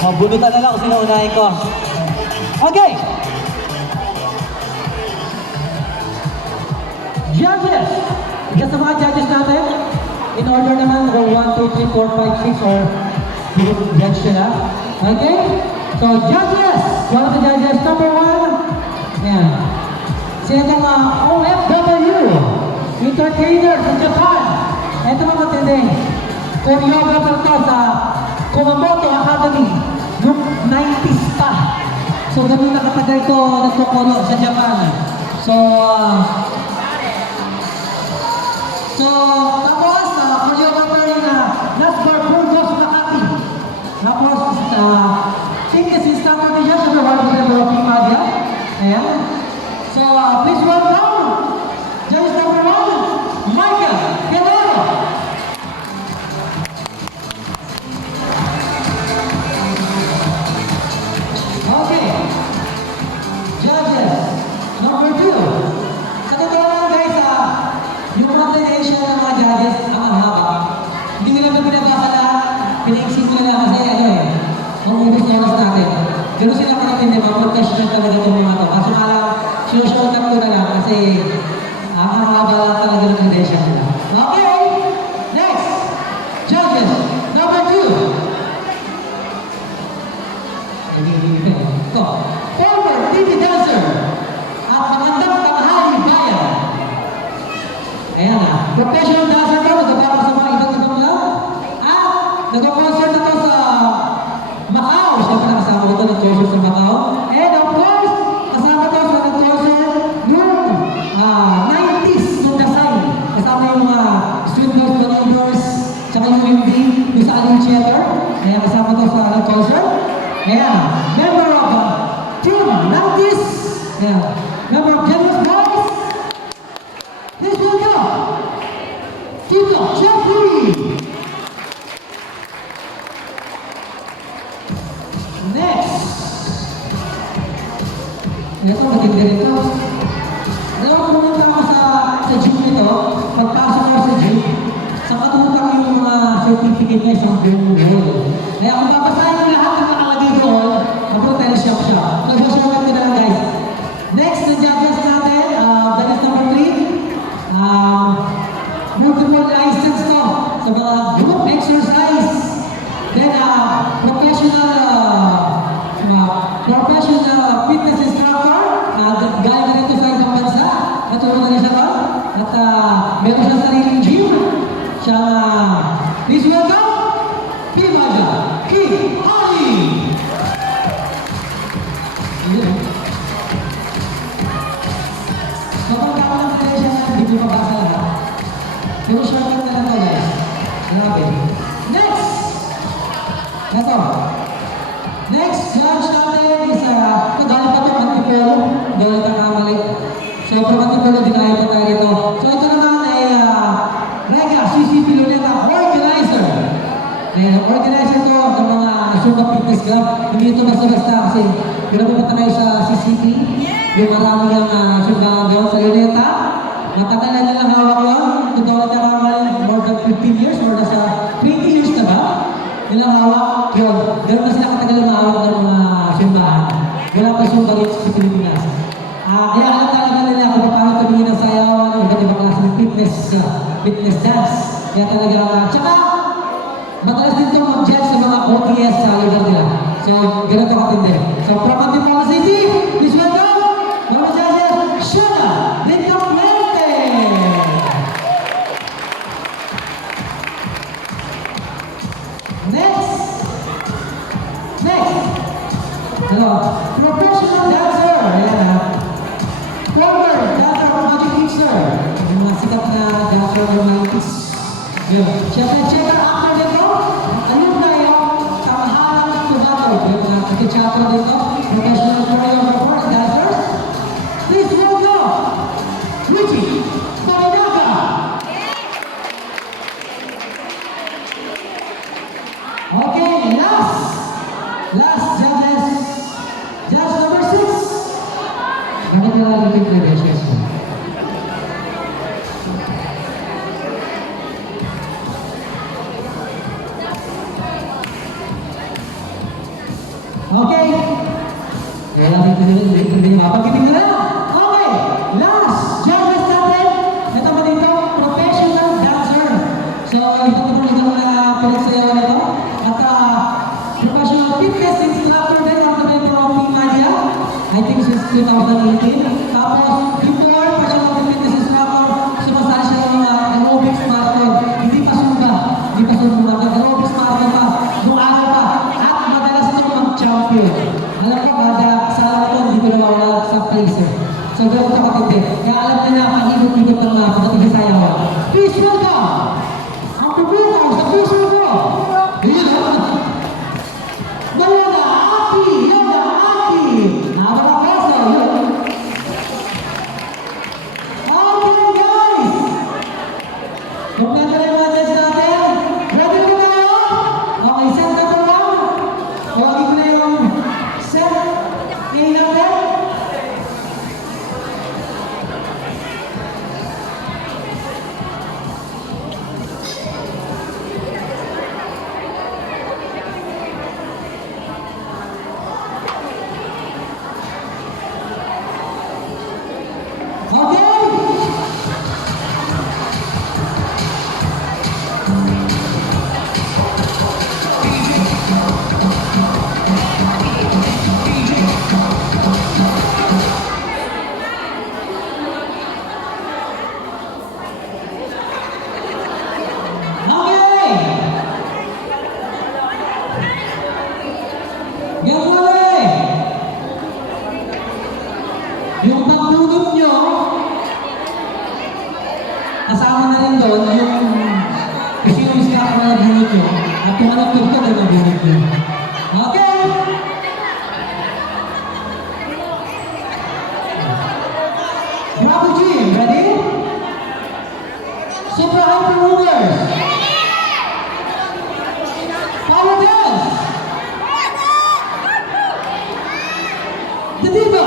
Mabunutan na lang kung sino unahin ko. Okay! Judges! Because sa mga judges natin, in order naman, 1, 2, 3, 4, 5, 6, or judge sila. Okay? So, judges! One of the judges, number 1. Yan. Sino itong OFW, entertainer sa Japan. Ito mga matindi. Choreographer to sa Kumamoto Academy noong 90s pa. So, ganun nakatagal ko nagkukuro sa Japan. So, tapos, choreographer yung Nasbar Burgos Makati. Tapos, synthesis number din siya sa World Developing Media. Ayan. So, please welcome, judge number 1, Michael Guerrero. Okay. Judges, number 2. Sa totoo lang guys, yung combination ng mga judges ang haba. Hindi ko lang pinabasa na pinaiksin ko na kasi kung ubus na oras natin. Pero sila makatindi, mag-professional talaga itong mga ito. Kaso nga lang, sinushortcut ko na lang kasi ang haba lang talaga ng credential nila. Okay! Next! Judges, number 2. Ito. Former TV dancer at magandang tanghali bayan. Ayan professional dancer to, nagpaparang sa mga iba't ibang lang. At nag-concert na to sa Macau. Siyempre nakasama ko ito, nag-concert sa Macau. And of course, kasama to sa nag-concert noong 90s, noong Dasay. Kasama yung mga Street Boys, Banooders, tsaka yung MD, yung sa Aling Theater. Ayan, kasama to sa nag-concert. Ayan, member of Team 90s. Ayan, member of Generous Boys. Please welcome Tito Jeffrey. Next. Ito, matindi ito. Alam mo, pumunta ako sa gym nito. Pagpasok ako sa gym, sa katutang yung mga certificate niya isang buong world. Kaya kung babasahin ko lahat ng nakalagay doon, mag-potential siya. So, short ko na lang guys. Next na judges natin, that is number 3. Multiple license to sa mga group exercise. Then, professional fitness instructor. Gaya na rin ito sa ibang bansa. Natulog na rin siya ba? At meron siya sariling gym. Siya, please welcome, Pimaja King Ali. Kapag ako lang tayo siya, hindi ko mabasa lahat. Pero shortcut na lang ito guys. Grabe. Next! Ito. Next judge natin is, galing pa ito, Matipolo. Galing pa kamali. So, for Matipolo, dinahin pa tayo ito. So, ito naman ay Rega, CCP Luneta, organizer. Organizer to ng mga Sukat Fitness Club. Hindi ito basta-basta kasi pinapapata tayo sa CCP. Yung marami ang sundangan doon sa Luneta. Matagal na nilang hawak yun. Totoo na naman, more than 15 years, more than sa 20 years na ba? Nilang hawak, yun. Ganoon na sila katagal na hawak ng mga simbahan. Wala pa sumpa rin sa Pilipinas. Kaya alam talaga nila kung paano tumingin ng sayaw, iba't ibang klase ng fitness dance. Kaya talaga, tsaka, matalas din ito mag-judge sa mga OTS sa lugar nila. So, ganito katindi. So, from Antipolo City, please welcome, mga judges, Shana Ricaplete! Next! Professional dancer! Ayan former dancer of Magic Mixer. Yung mga sikat na dancer ng 90s. Yun. Siyempre, checker actor dito. Ayun na yung Tanghalang Tuhato. Yung nag-chapter dito. Professional choreographer and dancers. Please welcome Richie Paginaga. Okay, last judges. Judge number 6. Bakit na lang yung credentials mo? Okay. Kaya lang ito din mapagiting na lang. Okay. Last. Judges natin. Ito mo dito. Professional dancer. So, ito po ito na pinagsayawan ito. At professional fitness instructor din ang kami from Team Madia. I think since 2018. Tapos, before, personal fitness instructor, sumasali siya ng mga aerobics marathon. Hindi pa sumba. Hindi pa sumba. Aerobics marathon pa. Noong araw pa. At madalas ito mag-champion. Alam ko, kada sa araw hindi ko na mawala sa place. So, gano'n ito katindi. Kaya alam niya na pag-ibot-ibot ng mga kapatid sa iyo. Please welcome! Ang pupunta sa puso ko! Yun na! Yoda Aki! Yoda Aki! Nakapakaso! Okay, guys! Kompleto na yung mga test natin. Ready na tayo? Okay, set na po lang. Huwagin ko na yung set. A natin. Okay! Okay! Get ready! Yung pagbunot nyo, kasama na rin doon yung kasi yung staff na nabunot nyo at kung anong tukto na nabunot nyo. Okay! Bravo team, ready? Super hyper movers! Power dance! The Divas!